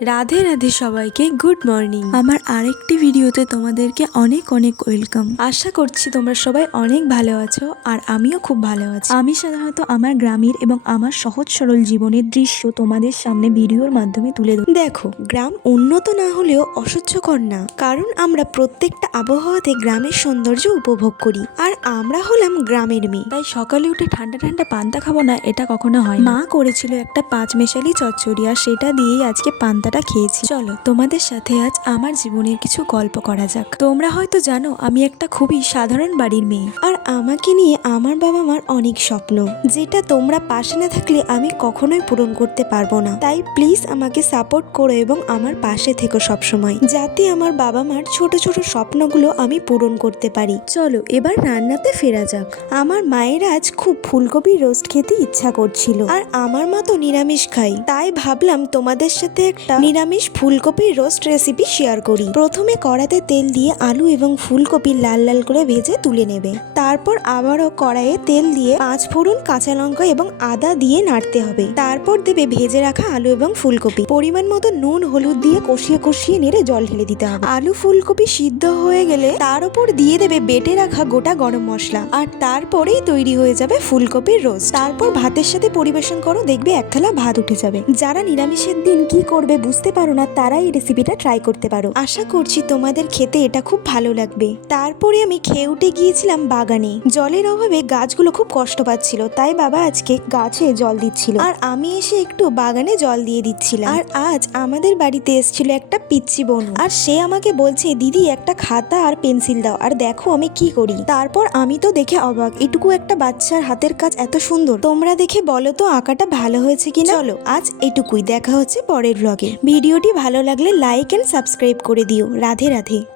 রাধে রাধে সবাইকে good morning. আমার আরেকটি ভিডিওতে তোমাদেরকে অনেক অনেক ওয়েলকাম। আশা করছি তোমরা সবাই অনেক ভালো আছো আর আমিও খুব ভালো আছি। আমি সাধারণত আমার গ্রামের এবং আমার সহজ সরল জীবনের দৃশ্য তোমাদের সামনে ভিডিওর মাধ্যমে তুলে ধরি। দেখো গ্রাম উন্নত না হলেও অসহ্যকর না কারণ আমরা প্রত্যেকটা আবহাওয়াতে গ্রামের সৌন্দর্য উপভোগ করি আর আমরা হলাম গ্রামের মেয়ে। তাই সকালে উঠে ঠান্ডা ঠান্ডা পান্তা খাব না এটা কখনো হয় মা করেছিল একটা পাঁচ মেশালি চচ্চড়ি আর সেটা দিয়েই আজকে পান্তাটা খেয়েছি। চলো, তোমাদের সাথে আজ আমার জীবনের কিছু গল্প করা যাক। তোমরা হয়তো জানো, আমি একটা খুবই সাধারণ বাড়ির মেয়ে। আর আমাকে নিয়ে আমার বাবা মার অনেক স্বপ্ন, যেটা তোমরা পাশে না থাকলে আমি কখনোই পূরণ করতে পারব না। তাই প্লিজ আমাকে সাপোর্ট করো এবং আমার পাশে থেকো সবসময়, যাতে আমার বাবা মার ছোট ছোট স্বপ্নগুলো আমি পূরণ করতে পারি। চলো, এবার রান্নাতে ফেরা যাক। আমার মায়ের আজ খুব ফুলকপির রোস্ট খেতে ইচ্ছা করছিল, আর আমার মা তো নিরামিষ খাই তাই ভাবলাম তোমাদের সাথে একটা নিরামিষ ফুলকপির রোস্ট রেসিপি শেয়ার করি। প্রথমে কড়াতে তেল দিয়ে আলু এবং ফুলকপি লাল লাল করে ভেজে তুলে নেবে। তারপর আবারও কড়াইয়ে তেল দিয়ে পাঁচ ফোড়ন কাঁচা লঙ্কা এবং আদা দিয়ে নাড়তে হবে। তারপর দেবে ভেজে রাখা আলু এবং ফুলকপি। পরিমাণ মতো নুন, হলুদ দিয়ে কষিয়ে কষিয়ে নেড়ে জল ঢেলে দিতে হবে। আলু ফুলকপি সিদ্ধ হয়ে গেলে তার উপর দিয়ে দেবে বেটে রাখা গোটা গরম মশলা। আর তারপরেই তৈরি হয়ে যাবে ফুলকপির রোস্ট তারপর ভাতের সাথে পরিবেশন করো, দেখবে এক থালা ভাত উঠে যাবে। যারা নিরামিষের দিন কি করবে বুঝতে পারো না তারা এই রেসিপিটা ট্রাই করতে পারো। আশা করছি তোমাদের খেতে এটা খুব ভালো লাগবে। তারপরে আমি খেয়ে উঠে গিয়েছিলাম বাগানে। জলের অভাবে গাছগুলো খুব কষ্ট পাচ্ছিল, তাই বাবা আজকে গাছে জল দিচ্ছিল। আর আমি এসে একটু বাগানে জল দিয়ে দিচ্ছিলাম। আর আজ আমাদের বাড়িতে এসেছিল একটা পিচ্ছি বোন। আর সে আমাকে বলছে, দিদি, একটা খাতা আর পেন্সিল দাও, আর দেখো আমি কি করি। তারপর আমি তো দেখে অবাক, এটুকু একটা বাচ্চার হাতের কাজ এত সুন্দর। তোমরা দেখে বলো তো, আঁকাটা ভালো হয়েছে কিনা? চলো, আজ এটুকুই। দেখা হচ্ছে পরের ব্লগে ভিডিওটি ভালো লাগলে লাইক অ্যান্ড সাবস্ক্রাইব করে দিও। রাধে রাধে।